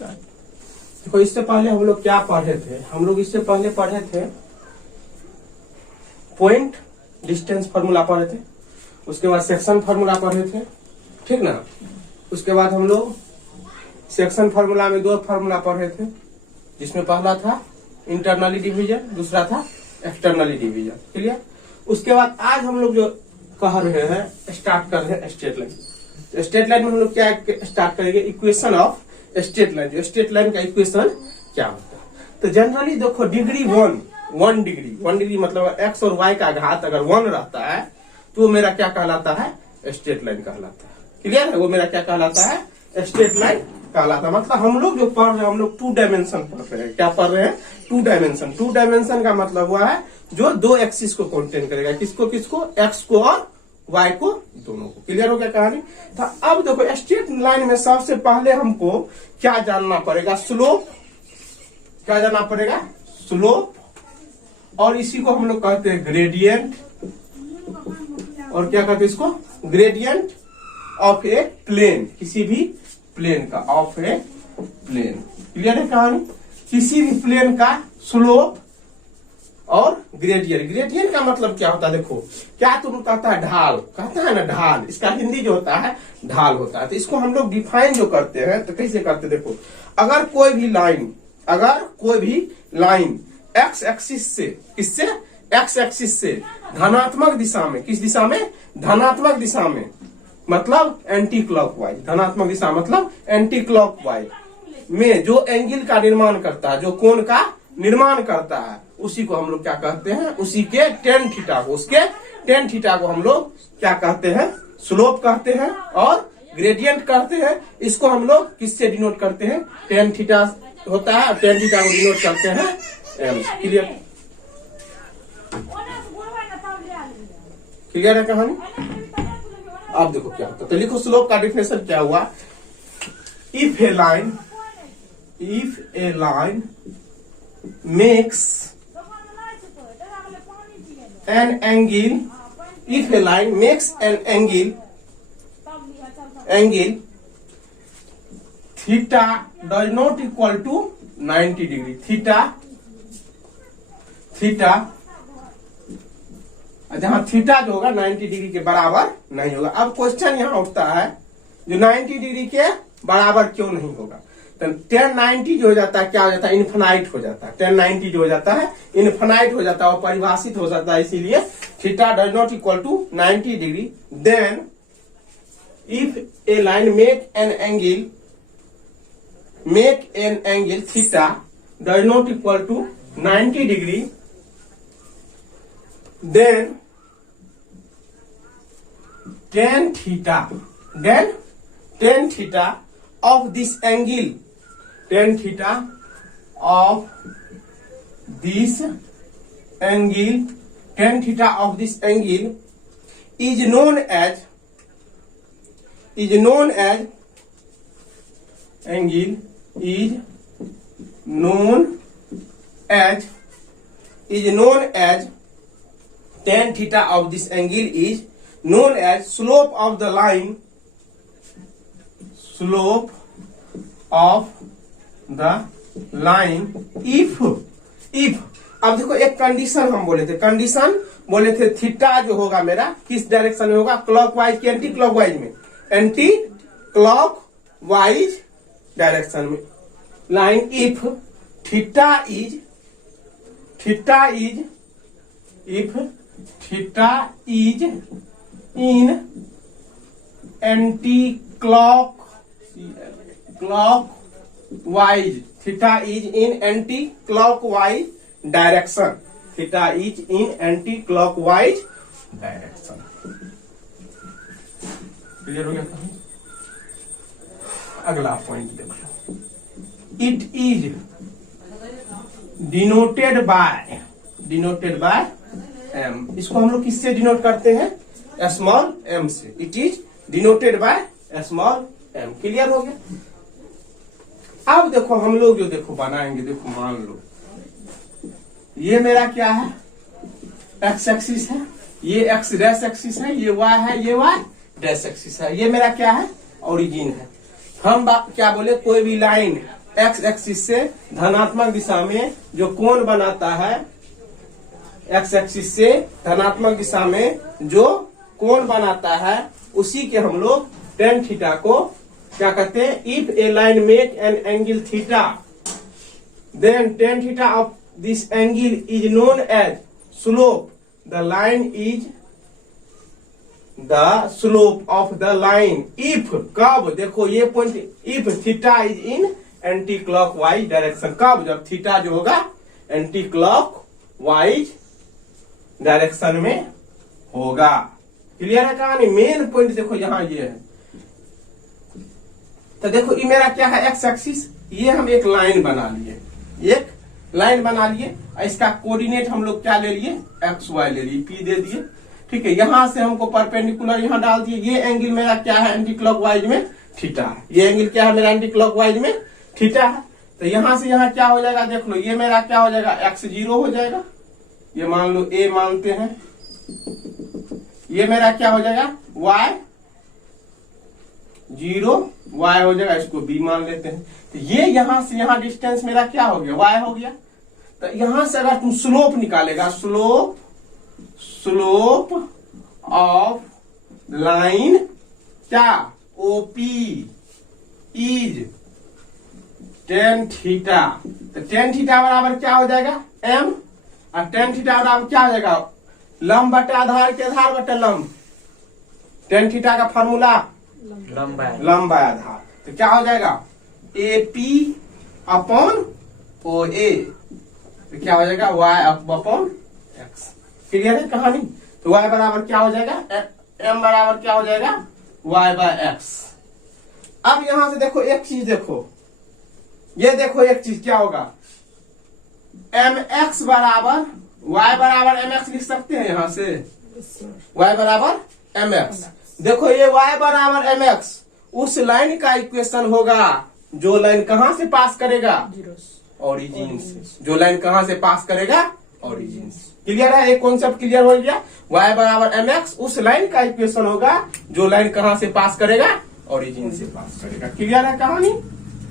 देखो इससे पहले हम लोग क्या पढ़े थे, हम लोग इससे पहले पढ़े थे पॉइंट डिस्टेंस फार्मूला पढ़े थे, उसके बाद सेक्शन फार्मूला पढ़े थे, ठीक ना। उसके बाद हम लोग सेक्शन फार्मूला में दो फार्मूला पढ़े थे, जिसमें पहला था इंटरनली डिवीजन, दूसरा था एक्सटर्नली डिवीजन, क्लियर। उसके बाद आज हम लोग जो कह रहे हैं स्टार्ट कर रहे हैं स्ट्रेट लाइन। स्ट्रेट लाइन में हम लोग क्या स्टार्ट करेंगे, इक्वेशन ऑफ स्ट्रेट लाइन, जो स्ट्रेट लाइन का इक्वेशन क्या होता है। तो जनरली देखो डिग्री वन डिग्री मतलब एक्स और वाई का घात अगर 1 रहता है तो वो मेरा क्या कहलाता है, स्ट्रेट लाइन कहलाता है, क्लियर है। वो मेरा क्या कहलाता है, स्ट्रेट लाइन कहलाता है। मतलब हम लोग जो पढ़ रहे हैं, हम लोग 2 डायमेंशन पढ़ रहे हैं। क्या पढ़ रहे हैं, 2 डायमेंशन। 2 डायमेंशन का मतलब हुआ है जो 2 एक्सिस को कंटेन करेगा, किसको किसको, एक्स को और वाई को, दोनों को। क्लियर हो गया कहानी। तो अब देखो स्ट्रेट लाइन में सबसे पहले हमको क्या जानना पड़ेगा, स्लोप। क्या जानना पड़ेगा, स्लोप। और इसी को हम लोग कहते हैं ग्रेडियंट, और क्या कहते हैं इसको, ग्रेडियंट ऑफ ए प्लेन, किसी भी प्लेन का, ऑफ ए प्लेन। क्लियर है कहानी। किसी भी प्लेन का स्लोप और ग्रेडियंट। ग्रेडियंट का मतलब क्या होता है, देखो क्या तुम कहता है ढाल, कहता है ना ढाल, इसका हिंदी जो होता है ढाल होता है। तो इसको हम लोग डिफाइन जो करते हैं तो कैसे करते हैं, देखो अगर कोई भी लाइन एक्स एक्सिस से, किससे, एक्स एक्सिस से धनात्मक दिशा में, किस दिशा में, धनात्मक दिशा में, मतलब एंटी क्लॉकवाइज, धनात्मक दिशा मतलब एंटी क्लॉकवाइज में जो एंगल का निर्माण करता है, जो कोण का निर्माण करता है, उसी को हम लोग क्या कहते हैं, उसी के टेन थीटा को, उसके टेन थीटा को हम लोग क्या कहते हैं, स्लोप कहते हैं और ग्रेडियंट कहते हैं। इसको हम लोग किससे डिनोट करते हैं, टेन थीटा होता है, टेन थीटा को डिनोट करते हैं एम। क्लियर है कहानी। अब देखो क्या होता है, तो लिखो स्लोप का डिफिनेशन क्या हुआ, if a line makes an angle, if a line makes an angle theta does not equal to 90 degree, theta जहां थीटा जो होगा 90 डिग्री के बराबर नहीं होगा। अब क्वेश्चन यहाँ उठता है जो 90 डिग्री के बराबर क्यों नहीं होगा, तो 1090 जो हो जाता है क्या हो जाता है, इन्फिनाइट हो जाता है। 1090 जो हो जाता है इन्फिनाइट हो जाता है और परिभाषित हो जाता है, इसीलिए theta does not equal to 90 degree. Then if a line make an angle theta does not equal to 90 degree, then tan theta of this angle, tan theta of this angle is known as tan theta of this angle is known as slope of the line, if अब देखो एक condition हम बोले थे, theta जो होगा मेरा किस डायरेक्शन में होगा, क्लॉकवाइज की एंटी क्लॉकवाइज में, एंटी क्लॉकवाइज डायरेक्शन में। Line if theta is in anti-clockwise, theta is in anti-clockwise direction, clear हो गया। अगला पॉइंट देख लो, it is denoted by M. इसको हम लोग किससे डिनोट करते हैं, स्मॉल एम से। It is denoted by small M. Clear हो गया। अब देखो हम लोग जो देखो बनाएंगे, देखो मान लो ये मेरा क्या है, एक्स एक्सिस है, ये एक्स डैश एक्सिस है, ये वाई है, ये वाई डैश एक्सिस है, ये मेरा क्या है, ओरिजिन है। हम क्या बोले, कोई भी लाइन एक्स एक्सिस से धनात्मक दिशा में जो कोण बनाता है, एक्स एक्सिस से धनात्मक दिशा में जो कोण बनाता है, उसी के हम लोग टेन थीटा को क्या कहते हैं? If a line make an angle theta then tan theta of this angle is known as slope the line is the slope of the line if, कब? देखो ये point, if theta is in anticlockwise direction. कब? जब theta जो होगा anti clock wise direction में होगा। Clear है कहानी? मेन पॉइंट देखो यहाँ ये है। तो देखो ये मेरा क्या है? X axis. ये हम एक लाइन बना लिए, एक लाइन बना लिए। इसका कोऑर्डिनेट हम लोग क्या ले लिए? एक्स वाई ले लिए, पी दे दिए। ठीक है, यहां से हमको परपेंडिकुलर यहाँ डाल दिए। ये एंगल मेरा क्या है? एंटी क्लॉकवाइज में थीटा है। ये एंगल क्या है मेरा? एंटी क्लॉकवाइज में थीटा है। तो यहां से यहाँ क्या हो जाएगा? देख लो, ये मेरा क्या हो जाएगा? एक्स जीरो हो जाएगा। ये मान लो ए मानते हैं। ये मेरा क्या हो जाएगा? वाई जीरो, वाई हो जाएगा, इसको बी मान लेते हैं। तो ये यहां से यहाँ डिस्टेंस मेरा क्या हो गया? वाई हो गया। तो यहां से अगर तुम स्लोप निकालेगा, स्लोप ऑफ लाइन क्या? OP is tan theta. तो टेन थीटा बराबर क्या हो जाएगा? एम। और टेन थीटा बराबर क्या हो जाएगा? लंब बटे आधार के आधार बटे लंब। टेन थीटा का फॉर्मूला लंब बाय आधार। तो क्या हो जाएगा? एपी अपॉन ओ ए। तो क्या हो जाएगा? Y upon x. क्लियर है कहानी? तो y बराबर क्या हो जाएगा? m बराबर क्या हो जाएगा? y by x. अब यहां से देखो एक चीज, देखो ये देखो एक चीज क्या होगा? mx बराबर y बराबर mx लिख सकते हैं यहां से। y बराबर mx। देखो ये y बराबर mx उस लाइन का इक्वेशन होगा जो लाइन कहां से पास करेगा? ओरिजिन से। जो लाइन कहां से पास करेगा? ओरिजिन से। क्लियर है? एक कॉन्सेप्ट क्लियर हो गया। y बराबर mx उस लाइन का इक्वेशन होगा जो लाइन कहां से पास करेगा? ओरिजिन से पास करेगा। क्लियर है कहानी?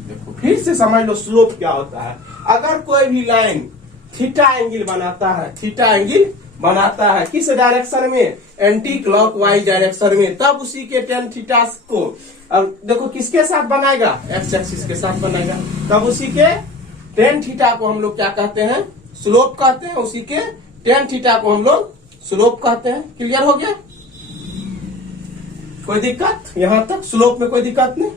देखो फिर से समझ लो स्लोप क्या होता है। अगर कोई भी लाइन थीटा एंगल बनाता है, थीटा एंगल बनाता है किस डायरेक्शन में? एंटी क्लॉकवाइज डायरेक्शन में, तब उसी के टेन थीटा को अब देखो किसके साथ बनाएगा? एक्स एक्सिस के साथ बनाएगा। तब उसी के टेन थीटा को हम लोग क्या कहते हैं? स्लोप कहते हैं। उसी के टेन थीटा को हम लोग स्लोप कहते हैं। क्लियर हो गया? कोई दिक्कत यहां तक? स्लोप में कोई दिक्कत नहीं?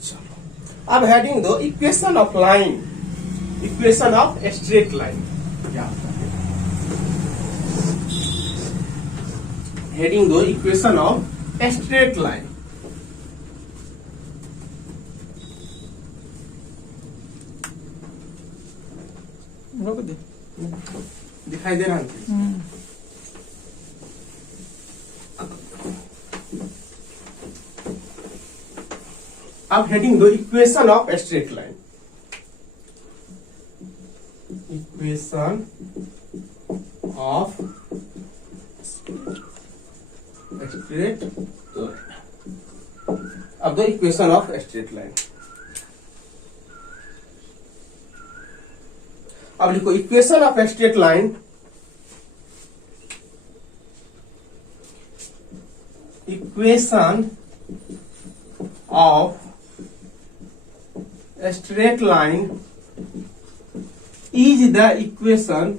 चलो अब हेडिंग दो, equation of line, equation of straight line क्या होता है? हेडिंग दो, इक्वेशन ऑफ स्ट्रेट लाइन। दिखाई दे रहा है? अब हेडिंग दो, equation of straight line. Equation of straight line. अब दो इक्वेशन ऑफ स्ट्रेट लाइन। अब लिखो equation of straight line. Equation of straight line is the equation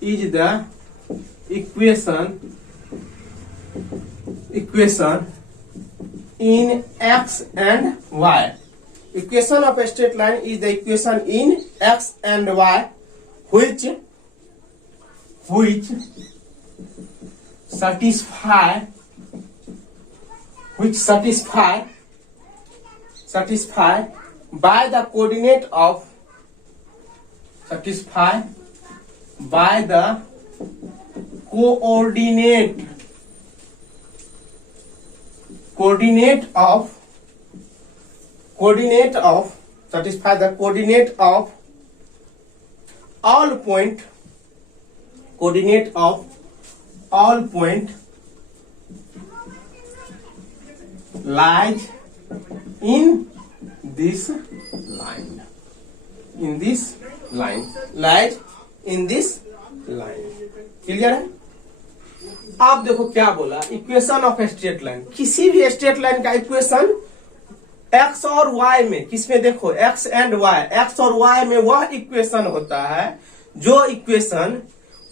in x and y. Equation of a straight line is the equation in x and y which satisfy by the coordinate of all point lies in this line. In this line, lies in this line. Clear है? आप देखो क्या बोला, equation of straight line. किसी भी straight line का equation x और Y में, किसमें देखो एक्स एंड वाई, एक्स और वाई में वह इक्वेशन होता है जो इक्वेशन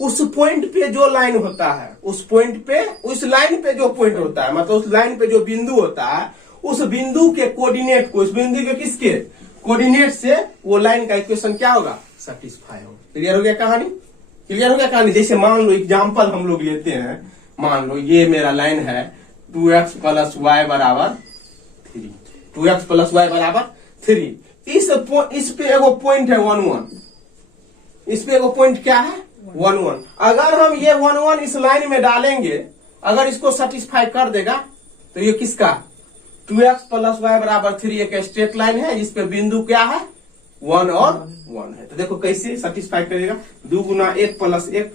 उस पॉइंट पे जो लाइन होता है, उस पॉइंट पे, उस लाइन पे जो पॉइंट होता है, मतलब उस लाइन पे जो बिंदु होता है, उस बिंदु के कोऑर्डिनेट को, उस बिंदु के किसके कोऑर्डिनेट से वो लाइन का इक्वेशन क्या होगा, सेटिस्फाई होगा। क्लियर हो गया कहानी? क्लियर हो गया कहानी? जैसे मान लो एग्जाम्पल हम लोग लेते हैं, मान लो ये मेरा लाइन है 2x प्लस वाई बराबर 3, 2x प्लस वाई बराबर 3। इस पे एगो पॉइंट है 1 1, इस पे एगो पॉइंट क्या है 1 1। अगर हम ये 1 1 इस लाइन में डालेंगे, अगर इसको सेटिस्फाई कर देगा तो ये किसका 2x प्लस वाई बराबर 3 एक स्ट्रेट लाइन है, इस पे बिंदु क्या है 1 और 1 है। तो देखो कैसे सेटिस्फाई करेगा, 2 गुना 1 प्लस 1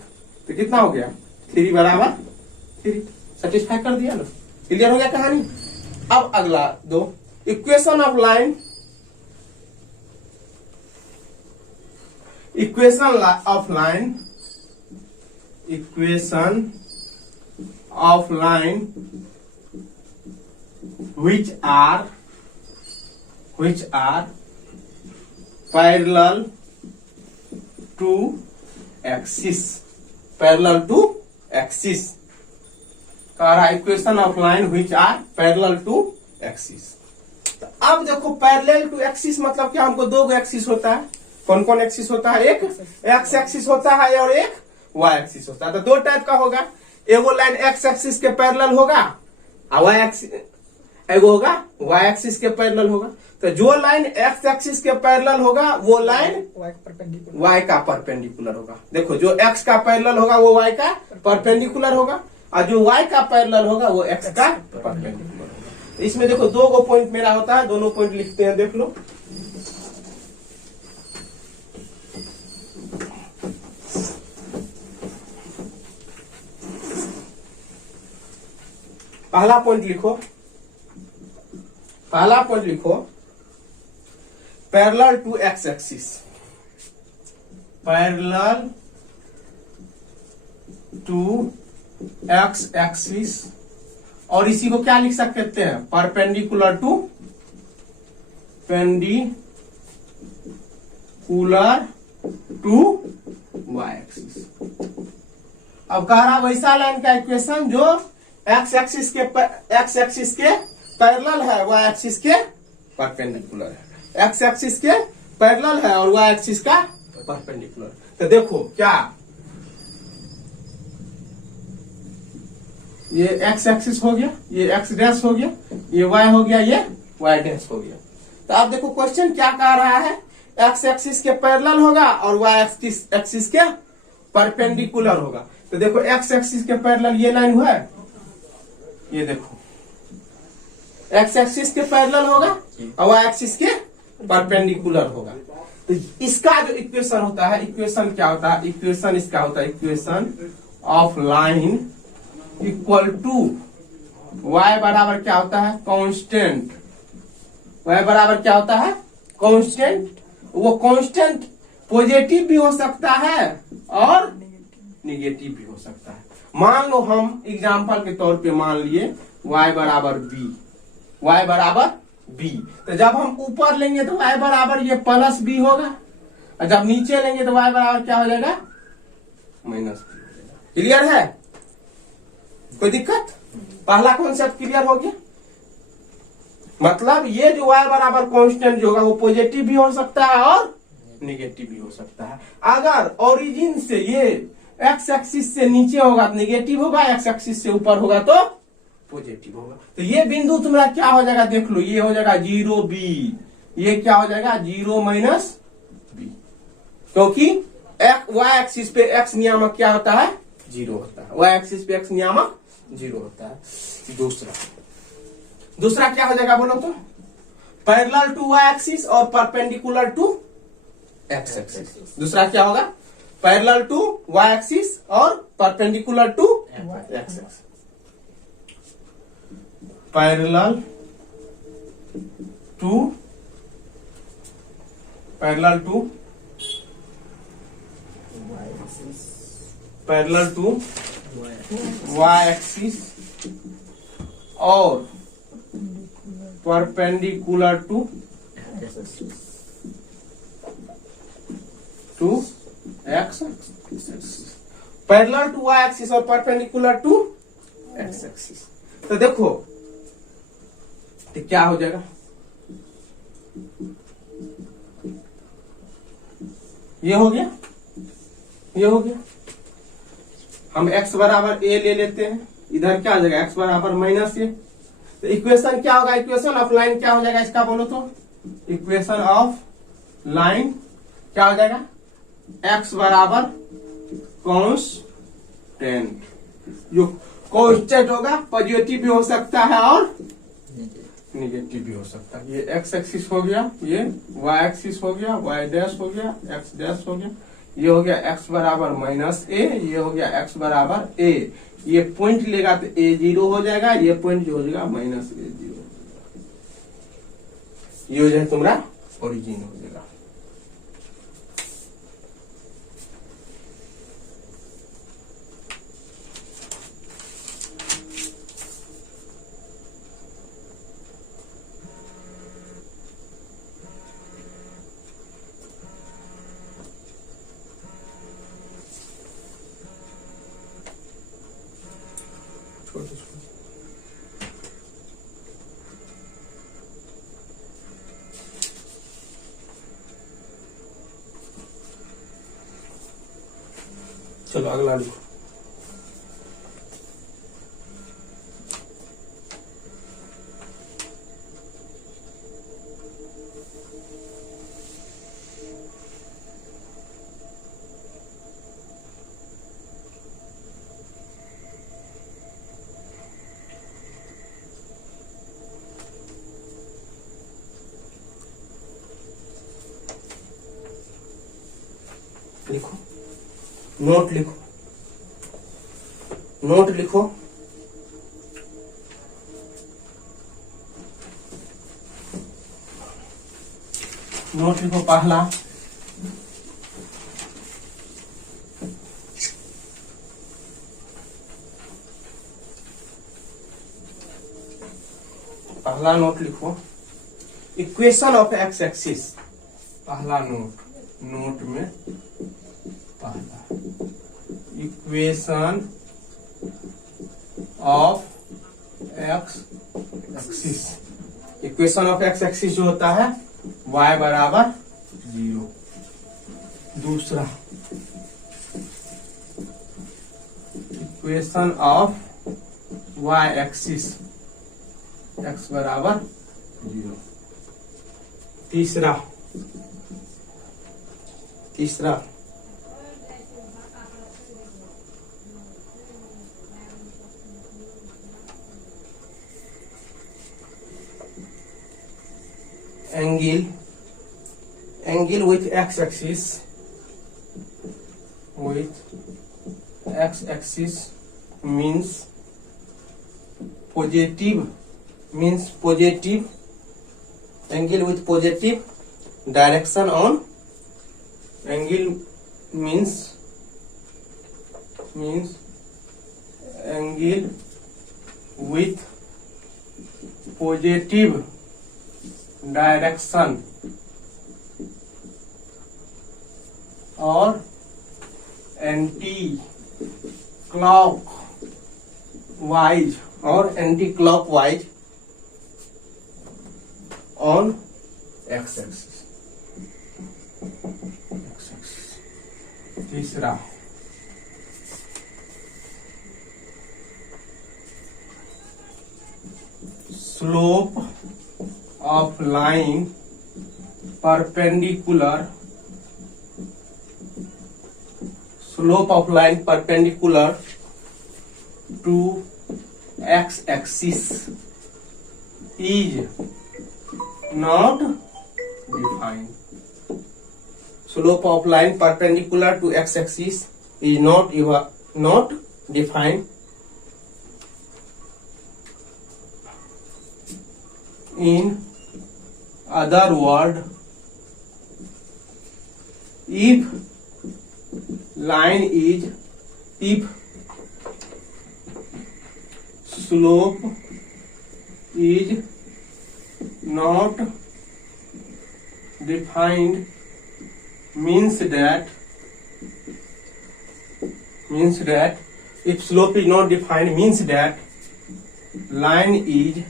तो कितना हो गया 3 बराबर 3। सेटिस्फाई कर दिया ना? क्लियर हो गया कहानी? अब अगला दो, equation of line, equation of line, equation of line which are parallel to axis, parallel to axis। कह रहा equation of line which are parallel to axis। तो अब देखो पैरेलल टू एक्सिस मतलब क्या, हमको दो एक्सिस होता है। कौन कौन एक्सिस होता है? एक एक्स एक्सिस होता है और एक वाई एक्सिस होता है। तो दो टाइप का होगा, एगो लाइन एक्स एक्सिस के पैरेलल होगा और वाई एक्सिस, एगो होगा वाई एक्सिस के पैरेलल होगा। तो जो लाइन एक्स एक्सिस के पैरेलल होगा वो लाइन वाई का परपेंडिकुलर होगा। देखो जो एक्स का पैरेलल होगा वो वाई का परपेंडिकुलर होगा, और जो वाई का पैरेलल होगा वो एक्स का परपेंडिकुलर होगा। तो इसमें देखो दो गो पॉइंट मेरा होता है, दोनों पॉइंट लिखते हैं, देख लो। पहला पॉइंट लिखो, पहला पॉइंट लिखो parallel to x axis, parallel to x axis, और इसी को क्या लिख सकते हैं, perpendicular to, perpendicular to Y axis. अब कह रहा वैसा लाइन का इक्वेशन जो एक्स एक्सिस के पैरेलल है, वाई एक्सिस के परपेंडिकुलर है। एक्स एक्सिस के पैरेलल है और वाई एक्सिस का परपेंडिकुलर। तो देखो क्या, ये एक्स एक्सिस हो गया, ये एक्स डैश हो गया, ये वाई हो गया, ये वाई डैश हो गया। तो आप देखो क्वेश्चन क्या कह रहा है, एक्स एक्सिस के पैरेलल होगा और वाई एक्सिस के परपेंडिकुलर होगा। तो देखो एक्स एक्सिस के पैरेलल ये लाइन हुआ है, ये देखो एक्स एक्सिस के पैरेलल होगा और वाई एक्सिस के परपेंडिकुलर होगा। तो इसका जो इक्वेशन होता है, इक्वेशन क्या होता है, इक्वेशन इसका होता है equation of line equal to Y बराबर क्या होता है, कांस्टेंट। वाई बराबर क्या होता है, कांस्टेंट। वो कांस्टेंट पॉजिटिव भी हो सकता है और निगेटिव भी हो सकता है। मान लो हम एग्जांपल के तौर पे मान लिए y बराबर b, y बराबर b। तो जब हम ऊपर लेंगे तो y बराबर ये प्लस b होगा, और जब नीचे लेंगे तो y बराबर क्या हो जाएगा, माइनस b हो जाएगा। क्लियर है? कोई दिक्कत? पहला कॉन्सेप्ट क्लियर हो गया। मतलब ये जो y बराबर कांस्टेंट जो होगा वो पॉजिटिव भी हो सकता है और निगेटिव भी हो सकता है। अगर ओरिजिन से ये एक्स एक्सिस से नीचे होगा तो निगेटिव होगा, एक्स एक्सिस से ऊपर होगा तो पॉजिटिव होगा। तो ये बिंदु तुम्हारा क्या हो जाएगा, देख लो, ये हो जाएगा 0 b, ये क्या हो जाएगा 0 माइनस b, क्योंकि वाई एक्सिस पे एक्स नियामक क्या होता है, 0 होता है। वाई एक्सिस पे एक्स नियामक 0 होता है। दूसरा क्या हो जाएगा बोलो तो, पैरेलल टू वाई एक्सिस और परपेंडिकुलर टू एक्स एक्सिस। दूसरा क्या होगा, पैरेलल टू वाई एक्सिस और perpendicular to x axis. Parallel to parallel to Y axis और perpendicular to x axis, parallel to Y axis और परपेंडिकुलर टू एक्स एक्सिस। तो देखो तो क्या हो जाएगा, ये हो गया, ये हो गया। हम x बराबर a ले लेते हैं, इधर क्या हो जाएगा x बराबर माइनस ए। तो इक्वेशन क्या होगा, इक्वेशन ऑफ लाइन क्या हो जाएगा इसका बोलो तो, इक्वेशन ऑफ लाइन क्या हो जाएगा, x बराबर कांस्टेंट, जो कांस्टेंट होगा पॉजिटिव भी हो सकता है और निगेटिव भी हो सकता है। ये x एक्सिस हो गया, ये y एक्सिस हो गया, y डैश हो गया, x डैश हो गया, ये हो गया x बराबर माइनस ए, ये हो गया x बराबर a। ये पॉइंट लेगा तो a 0 हो जाएगा, ये पॉइंट जो हो जाएगा माइनस a 0। ये हो जाए तुम्हारा ओरिजिन हो जाएगा। चलो अगला लिखो। लिखो, नोट लिखो, नोट लिखो। नोट लिखो पहला, पहला नोट लिखो, इक्वेशन ऑफ एक्स एक्सिस। पहला नोट, नोट में पहला equation of x axis. Equation of x axis जो होता है y बराबर 0। दूसरा equation of y axis x बराबर 0। तीसरा angle with x axis means positive, angle with positive direction on, angle means angle with positive direction और anti clockwise on X axis. तीसरा slope of line perpendicular to x axis is not defined. Slope of line perpendicular to x axis is not defined. In other words, if line is if slope is not defined means that if slope is not defined means that line is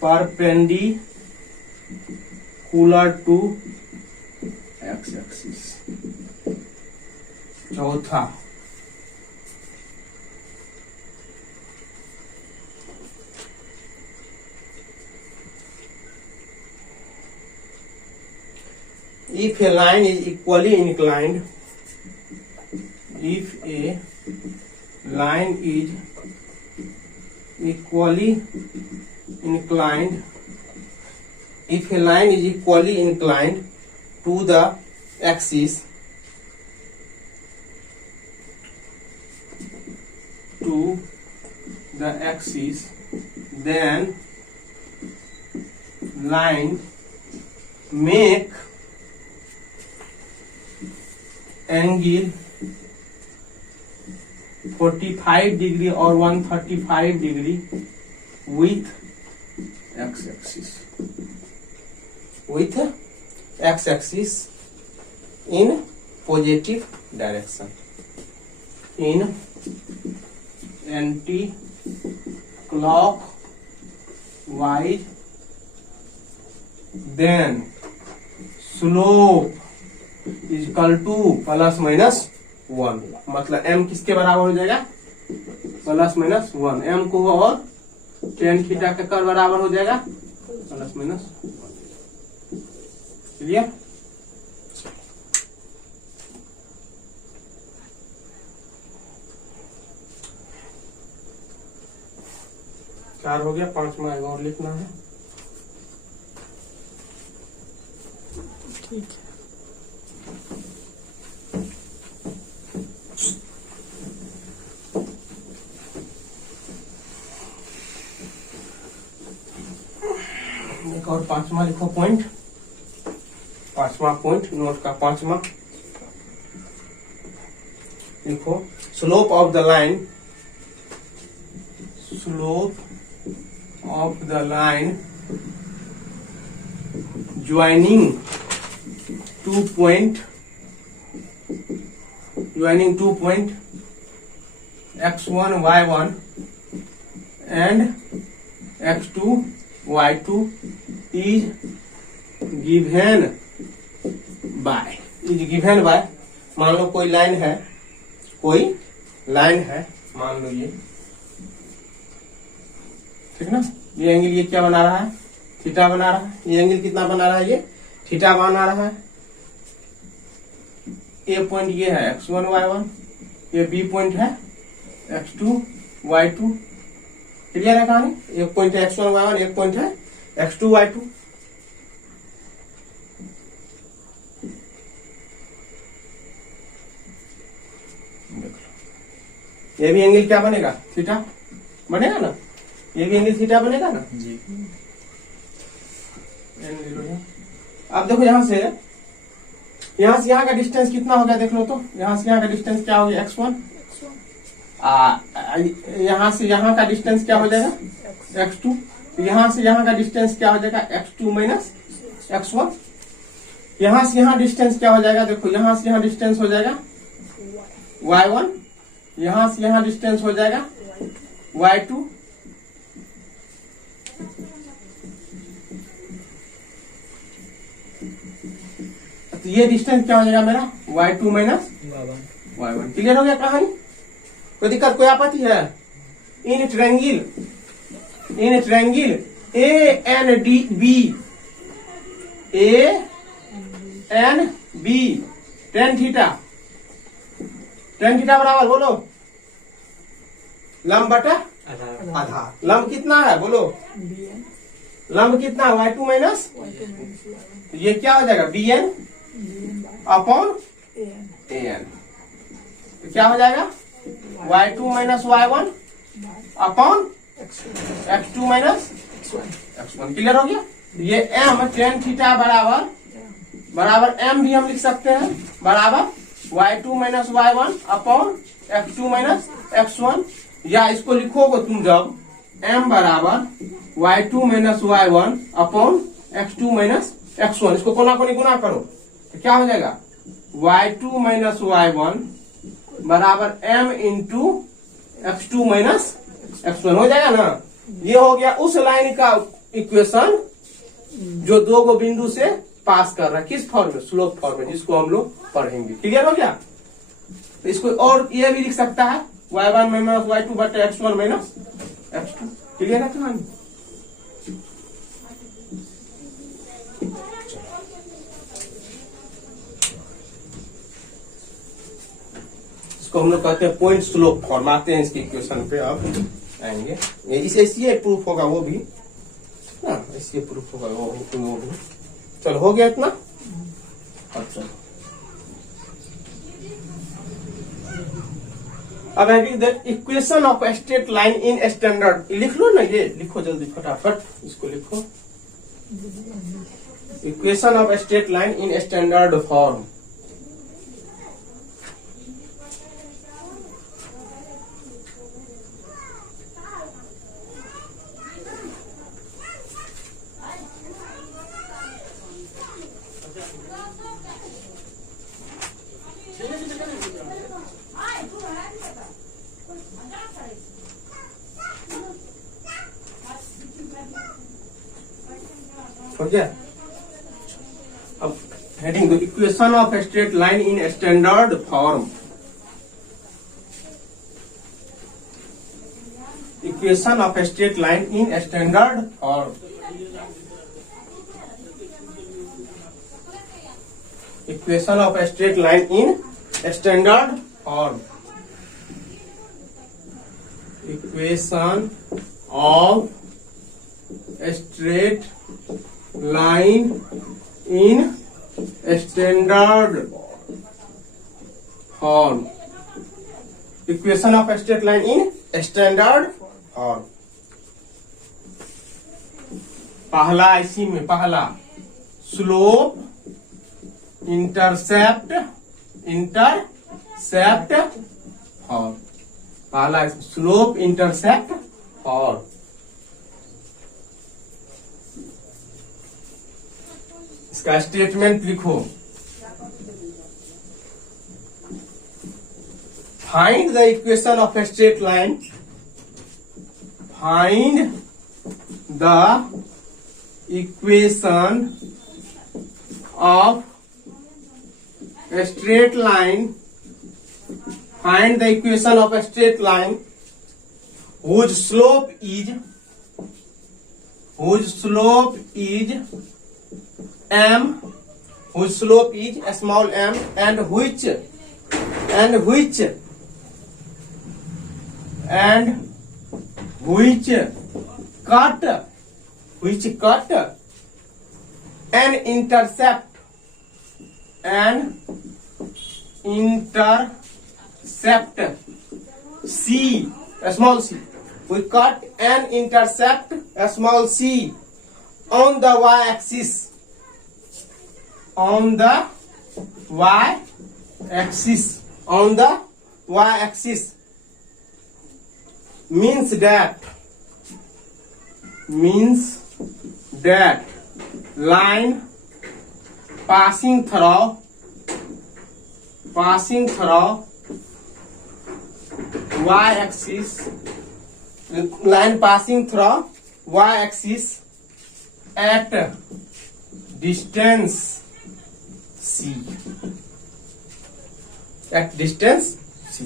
perpendicular to x-axis. चौथा, if a line is equally inclined, if a line is equally inclined, if a line is equally inclined to the axis, then line make angle 45 degree or 135 degree with x-axis in positive direction, in anti-clockwise, then slope is equal to plus minus 1, मतलब m किसके बराबर हो जाएगा, plus minus 1, m को और tan theta का कर बराबर हो जाएगा प्लस माइनस 1। क्लियर? चार हो गया, 5वां और लिखना है। ठीक है। एक और 5वां लिखो पॉइंट, 5वां पॉइंट नोट का 5वां लिखो, slope of the line, slope of the line joining 2 point x1 y1 and x2 y2 is given by, मान लो कोई लाइन है, मान लो ये, ठीक ना, ये एंगल ये क्या बना रहा है, थीटा बना रहा है। ये एंगल कितना बना रहा है, ये थीटा बना रहा है। ए पॉइंट ये है x1 y1, ये बी पॉइंट है x2 y2। क्लियर है कहानी? एक पॉइंट है x1 y1, एक पॉइंट है x2 y2। ये भी एंगल क्या बनेगा, थीटा बनेगा ना, ये भी एंगल थीटा बनेगा ना जी। अब देखो यहां से यहाँ का डिस्टेंस कितना हो गया, देख लो तो, यहाँ से यहाँ का डिस्टेंस क्या हो गया x1, यहाँ से यहाँ का डिस्टेंस क्या हो जाएगा x2, यहाँ से यहाँ का डिस्टेंस क्या हो जाएगा x2 माइनस x1। यहाँ से यहाँ डिस्टेंस क्या हो जाएगा, देखो यहाँ से यहाँ डिस्टेंस हो जाएगा y1, यहाँ से यहाँ डिस्टेंस हो जाएगा y2। तो ये डिस्टेंस क्या हो जाएगा मेरा y2 माइनस y1। क्लियर हो गया कहानी? कोई दिक्कत, कोई आपत्ति है? In triangle ANB tan theta बराबर, बोलो, लंब बटा आधार। लंब कितना है बोलो, लंब कितना, y2 माइनस, ये क्या हो जाएगा bn अपॉन an। तो क्या हो जाएगा y2 minus y1 upon x2 minus x1। Clear हो गया? ये m tan थीटा बराबर m भी हम लिख सकते हैं, बराबर y2 minus y1 upon x2 minus x1, या इसको लिखोगे तुम जब m बराबर y2 minus y1 upon x2 minus x1, इसको कोना कोनी गुना करो तो क्या हो जाएगा y2 माइनस y1 बराबर m into x2 minus x1 हो जाएगा ना। ये हो गया उस लाइन का इक्वेशन जो दो गो बिंदु से पास कर रहा है, किस फॉर्म में, स्लोप फॉर्म में, जिसको हम लोग पढ़ेंगे। क्लियर हो गया। तो इसको और ये भी लिख सकता है y1 माइनस y2 बटे x1 माइनस x2। क्लियर है कहानी। इसको हम लोग कहते हैं पॉइंट स्लोप फॉर्म। आते हैं इसके इक्वेशन पे, अब आएंगे। ये इसे प्रूफ होगा वो भी ना, इससे प्रूफ होगा वो भी। चलो हो गया इतना। अच्छा अब है the equation of straight line in standard. लिख लो ना, ये लिखो जल्दी फटाफट, इसको लिखो। Equation of straight line in standard form. हो गया। अब heading the equation of straight line in standard form. Equation of straight line in standard form. Equation of straight line in standard form. Equation of straight line in standard form. Equation of straight line in standard form. पहला इसी में, पहला slope intercept form. पहला slope intercept form. इसका statement लिखो। Find the equation of a straight line. Find the equation of a straight line. Find the equation of a straight line whose slope is m, whose slope is small m, and which cut an intercept C, a small c. We cut an intercept, a small c, on the y-axis. On the y-axis means that line passing through y-axis, line passing through y-axis at distance c. At distance c.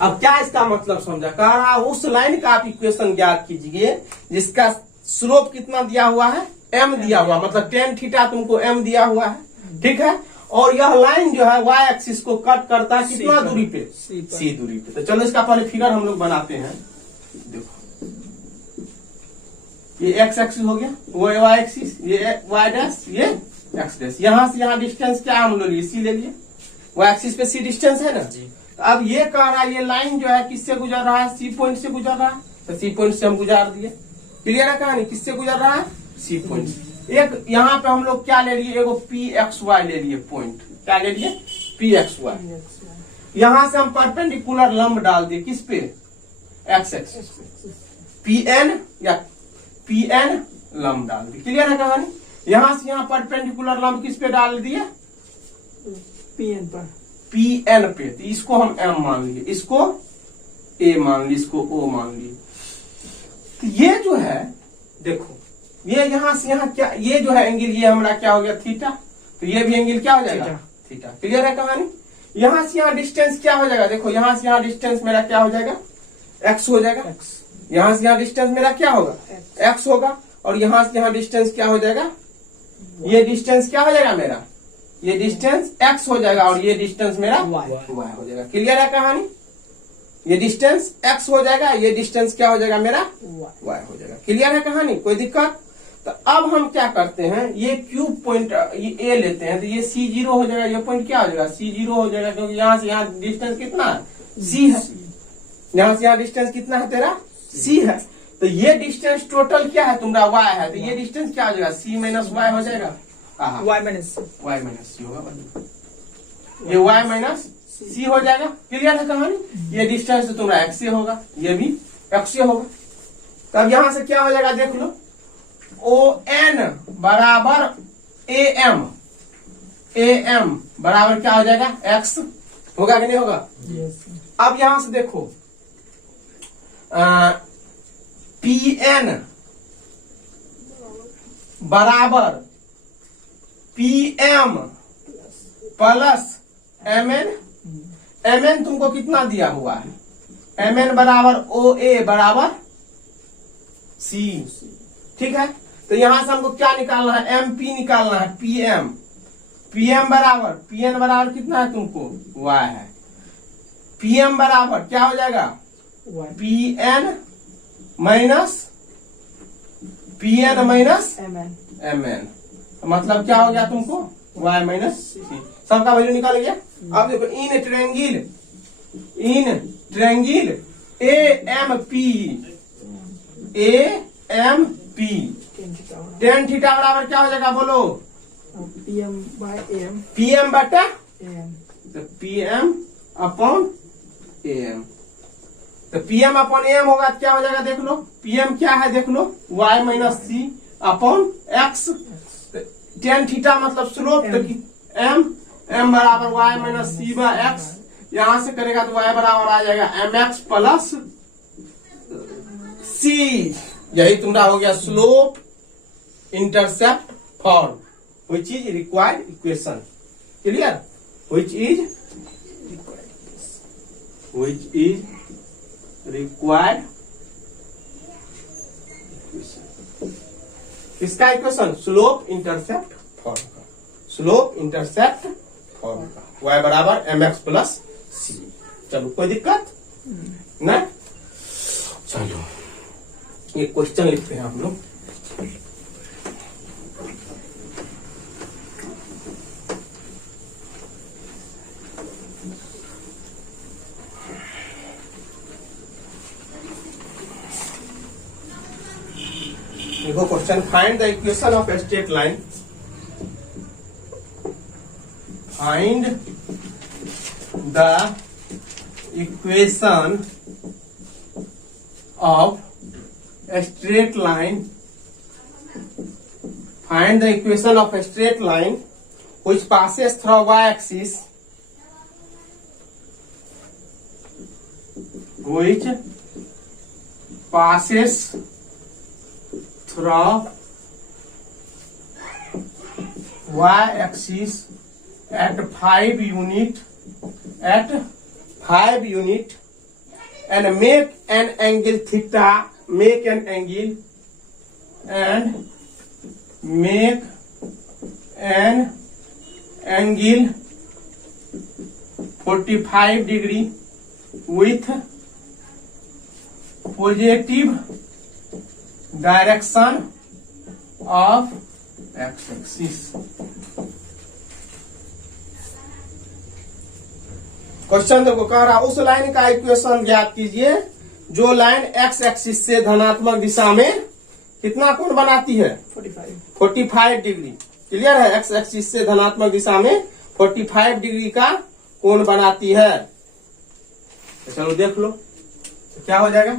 अब क्या इसका मतलब समझा। कह रहा उस line का आप इक्वेशन ज्ञात कीजिए जिसका स्लोप कितना दिया हुआ है, m दिया हुआ, मतलब tan थीटा तुमको m दिया हुआ है, ठीक है। और यह लाइन जो है y एक्सिस को कट करता है कितना दूरी पे, c दूरी पे। तो चलो इसका पहले फिगर हम लोग बनाते हैं। देखो ये x एक्सिस हो गया, वो y एक्सिस, ये y डैश, ये x डैश। यहां से यहां डिस्टेंस क्या हम लोग लिए, c ले लिए। y एक्सिस पे c डिस्टेंस है ना जी। तो अब ये कह रहा है ये लाइन जो है किससे गुजर रहा है, c पॉइंट से गुजर रहा है। तो c पॉइंट से हम गुजार दिए। क्लियर है कहानी, किससे गुजर रहा है, c पॉइंट। एक यहाँ पे हम लोग क्या ले लिए, एगो PXY ले लिए पॉइंट। क्या ले लिए, पी एक्स वाई। यहां से हम परपेंडिकुलर लंब डाल दिए किस पे, एक्स एक्सिस, पी एन या पी एन लंब डाल दिए। क्लियर है कहानी। यहां से यहां परपेंडिकुलर लंब किस पे डाल दिए, पी एन पर, पी एन पे। तो इसको हम एम मान लिए, इसको ए मान लिए, इसको ओ मान लिए। तो ये जो है देखो, ये यहां से यहां क्या, ये जो है एंगल, ये हमारा क्या हो गया थीटा। तो ये भी एंगल क्या हो जाएगा, थीटा। क्लियर है कहानी। यहां से यहां डिस्टेंस क्या हो जाएगा, देखो यहां से यहां डिस्टेंस मेरा क्या हो जाएगा, एक्स हो जाएगा। यहां से यहां डिस्टेंस मेरा क्या होगा, एक्स होगा। और यहां से यहां डिस्टेंस क्या हो जाएगा, ये डिस्टेंस क्या हो जाएगा मेरा, ये डिस्टेंस एक्स हो जाएगा और ये डिस्टेंस मेरा वाई हो जाएगा। क्लियर है कहानी। ये डिस्टेंस एक्स हो जाएगा, ये डिस्टेंस क्या हो जाएगा मेरा, वाई हो जाएगा। क्लियर है कहानी, कोई दिक्कत। तो अब हम क्या करते हैं, ये क्यूब पॉइंट ये ए लेते हैं, तो ये सी जीरो हो जाएगा, ये पॉइंट क्या हो जाएगा, सी जीरो हो जाएगा, क्योंकि यहाँ से यहाँ डिस्टेंस कितना है, सी है। यहाँ से यहाँ डिस्टेंस कितना है तेरा, सी है। तो ये डिस्टेंस टोटल क्या है तुम्हारा, वाई है। तो ये डिस्टेंस क्या हो जाएगा, सी माइनस वाई हो जाएगा, वाई माइनस सी होगा, ये वाई माइनस सी हो जाएगा। क्लियर है कहानी। ये डिस्टेंस तो तुम्हारा एक्स से होगा, ये भी एक्स से होगा। तब यहां से क्या हो जाएगा देख लो, ओ एन बराबर ए एम बराबर क्या हो जाएगा, एक्स होगा कि नहीं होगा। अब यहां से देखो पी एन बराबर P M plus M N तुमको कितना दिया हुआ है, एम एन बराबर ओ ए बराबर सी। ठीक है। तो यहां से हमको क्या निकालना है, एम पी निकालना है, पी एम बराबर कितना है तुमको, वाई है। पी एम बराबर क्या हो जाएगा, P N minus M N. मतलब क्या हो गया तुमको, वाई माइनस सी। सबका वैल्यू निकाल गया। अब देखो इन triangle A M P tan theta बराबर क्या हो जाएगा बोलो, P M by M, P M बटा एम, तो पी एम अपॉन एम। तो पी एम अपॉन एम होगा क्या हो जाएगा देख लो, पी एम क्या है देख लो, वाई माइनस सी अपॉन एक्स। टेन थीटा मतलब स्लोप, तो एम बराबर वाई माइनस सी बाय एक्स। यहां से करेगा तो वाई बराबर आ जाएगा एम एक्स प्लस सी। यही तुम्हारा हो गया slope intercept form, which is required equation. Clear? Which is required equation. किसका इक्वेशन, स्लोप इंटरसेप्ट फॉर्म का, स्लोप इंटरसेप्ट फॉर्म का, y बराबर एम एक्स प्लस सी। चलो कोई दिक्कत ना। चलो ये क्वेश्चन लिखते हैं हम लोग। देखो question, find the equation of a straight line, find the equation of a straight line, find the equation of a straight line which passes through y-axis, which passes through y-axis at 5 unit and make an angle theta, make an angle 45 degree with positive direction of x-axis. Question देखो कह रहा उस line का equation ज्ञात कीजिए जो line x axis से धनात्मक दिशा में कितना कोण बनाती है, 45 डिग्री। क्लियर है, एक्स एक्सिस से धनात्मक दिशा में 45 डिग्री का कोण बनाती है। तो चलो देख लो तो क्या हो जाएगा।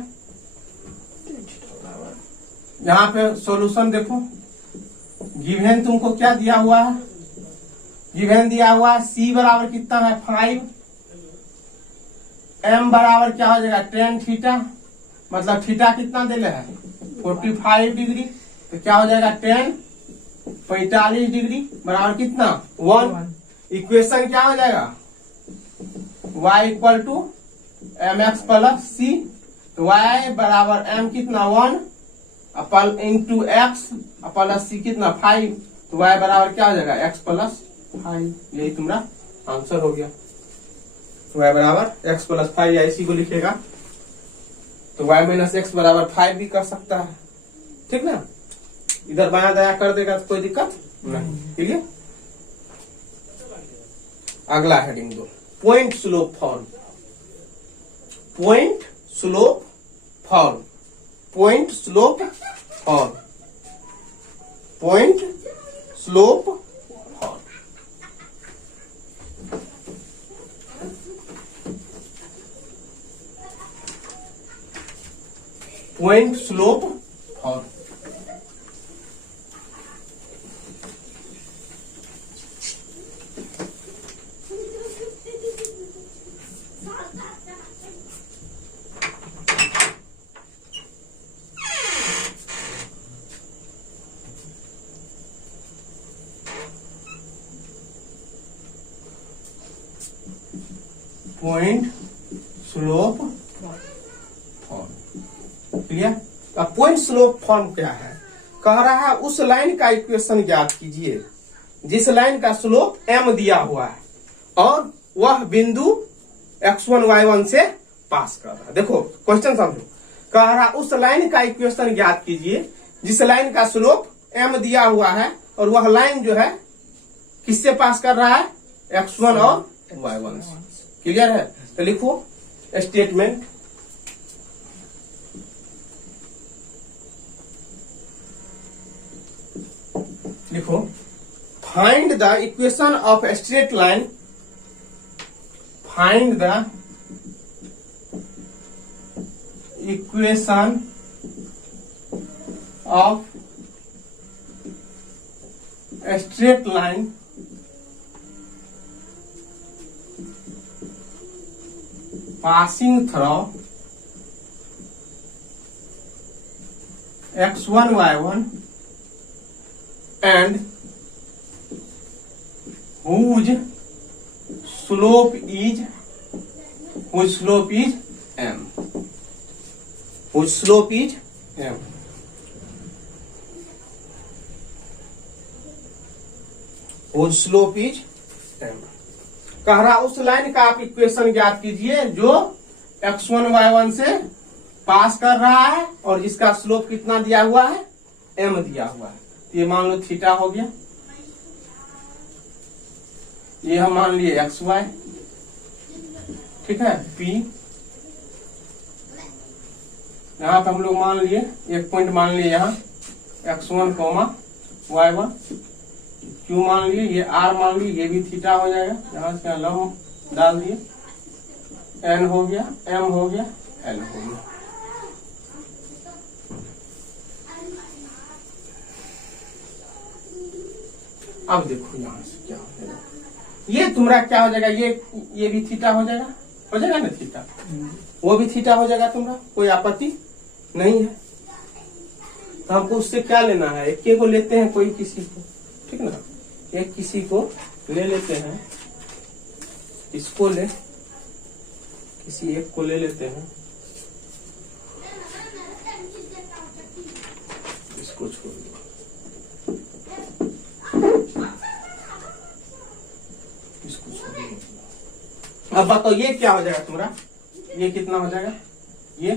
यहाँ पे सॉल्यूशन देखो, गिवन तुमको क्या दिया हुआ है, गिवन दिया हुआ है C बराबर कितना है 5, M बराबर क्या हो जाएगा tan थीटा, मतलब थीटा कितना दिले है 45 डिग्री, तो क्या हो जाएगा tan 45 डिग्री बराबर कितना 1। इक्वेशन क्या हो जाएगा y equal to mx plus c, तो y बराबर m कितना 1 upon into X plus C कितना 5, तो y बराबर क्या हो जाएगा x प्लस 5। यही तुम्हारा आंसर हो गया। y बराबर x प्लस 5 या इसी को लिखेगा तो y माइनस एक्स बराबर 5 भी कर सकता है, ठीक ना। इधर बाया दाया कर देगा तो कोई दिक्कत नहीं, ठीक है। अगला हेडिंग दो, point slope form. Point slope form, point slope form, point slope form. Point slope form, point slope form, clear. अब पॉइंट स्लोप फॉर्म क्या है, कह रहा है उस लाइन का इक्वेशन ज्ञात कीजिए जिस लाइन का स्लोप m दिया हुआ है और वह बिंदु x1 y1 से पास कर रहा है। देखो क्वेश्चन समझो, कह रहा उस लाइन का इक्वेशन ज्ञात कीजिए जिस लाइन का स्लोप m दिया हुआ है और वह लाइन जो है किससे पास कर रहा है x1 और y1 से। क्लियर है, तो लिखो स्टेटमेंट, लिखो find the equation of straight line, find the equation of straight line passing through x1 y1 and whose slope is m, whose slope is m। whose slope is m। कह रहा उस line का आप equation ज्ञात कीजिए जो x1 y1 से पास कर रहा है और जिसका स्लोप कितना दिया हुआ है m दिया हुआ है। तो ये मान लो थीटा हो गया, ये हम मान लिए xy, ठीक है p, यहाँ पे हम लोग मान लिए एक पॉइंट मान लिए यहाँ x1 y1, क्यू मान लिए, ये आर मान लिए, ये भी थीटा हो जाएगा, यहाँ से लंब डाल दिए, एन हो गया, एम हो गया, एल हो गया। अब देखो यहाँ से क्या हो जाएगा, ये तुम्हारा क्या हो जाएगा, ये भी थीटा हो जाएगा ना थीटा, वो भी थीटा हो जाएगा तुम्हारा, कोई आपत्ति नहीं है। तो हमको उससे क्या लेना है, एक को लेते हैं कोई किसी को, ठीक ना, एक किसी को ले लेते हैं, इसको ले, किसी एक को ले लेते हैं, इसको छोड़ दो, इसको छोड़ दो। अब बताओ ये क्या हो जाएगा तुम्हारा, ये कितना हो जाएगा, ये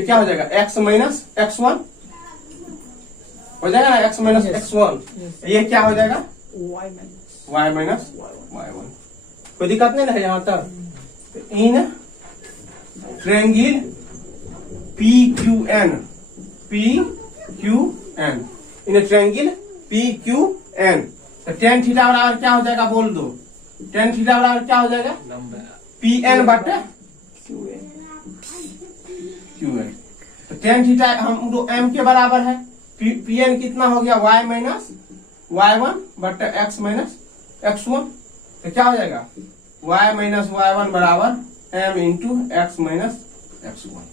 क्या हो जाएगा x माइनस x1 हो जाएगा ना, x माइनस x1, ये क्या हो जाएगा y माइनस y1। कोई दिक्कत नहीं है यहाँ तक। In triangle PQN, in triangle PQN तो टेन थीटा बराबर क्या हो जाएगा बोल दो। टेन थीटा बराबर क्या हो जाएगा, पी एन बटे क्यू एन। तो टेन थीटा हम लोग एम के बराबर है, पी एन कितना हो गया वाई माइनस वाई वन बटे एक्स माइनस एक्स वन। तो क्या हो जाएगा वाई माइनस वाई वन बराबर M into X minus X one.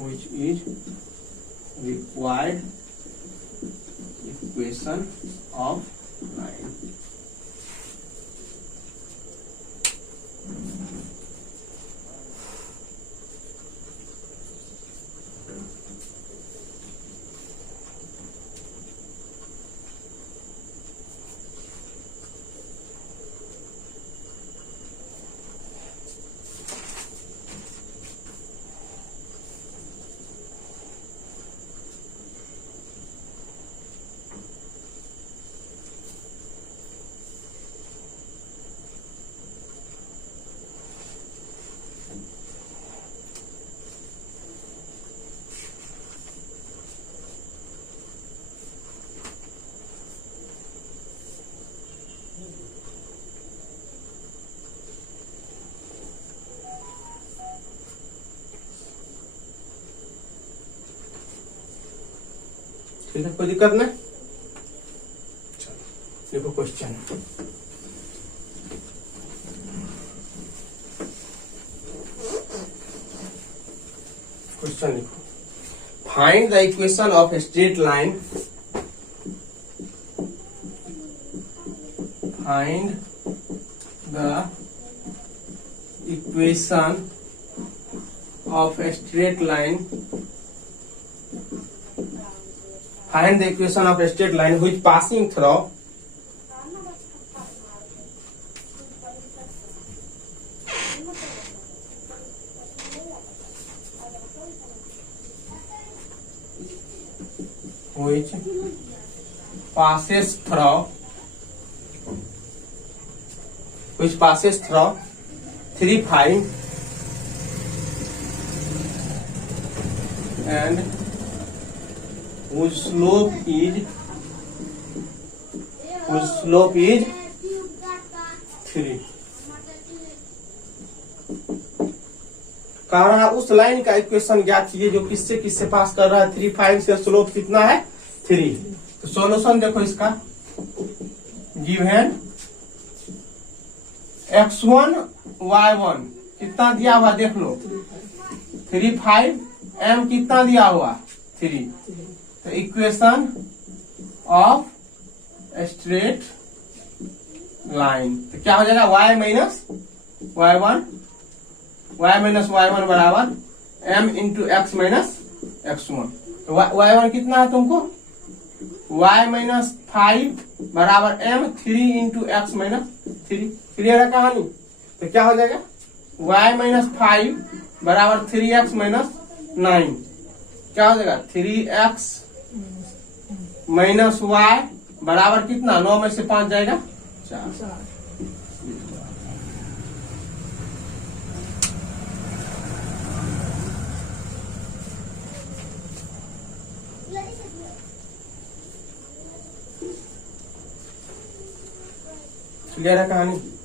which is required equation of line. ठीक है, कोई दिक्कत नहीं। देखो क्वेश्चन, क्वेश्चन लिखो, find the equation of a straight line, find the equation of a straight line, find the equation of a straight line which passing through which passes through 3 5 and whose slope is 3। कह रहा उस line का equation ज्ञात कीजिए जो किससे किससे पास कर रहा है, 3 5 से स्लोप कितना है 3। तो सॉल्यूशन देखो इसका, गिवन x1 y1 कितना दिया हुआ देख लो, 3 5 m कितना दिया हुआ 3। तो इक्वेशन ऑफ स्ट्रेट लाइन तो क्या हो जाएगा y माइनस वाई वन बराबर m into X minus X one. तो वाई वन कितना है तुमको, y माइनस 5 बराबर m 3 into X minus 3। Clear है कहानी। तो क्या हो जाएगा y माइनस 5 बराबर 3x माइनस 9। क्या हो जाएगा 3x माइनस वाई बराबर कितना, 9 में से 5 जाएगा 4। क्लियर है कहानी।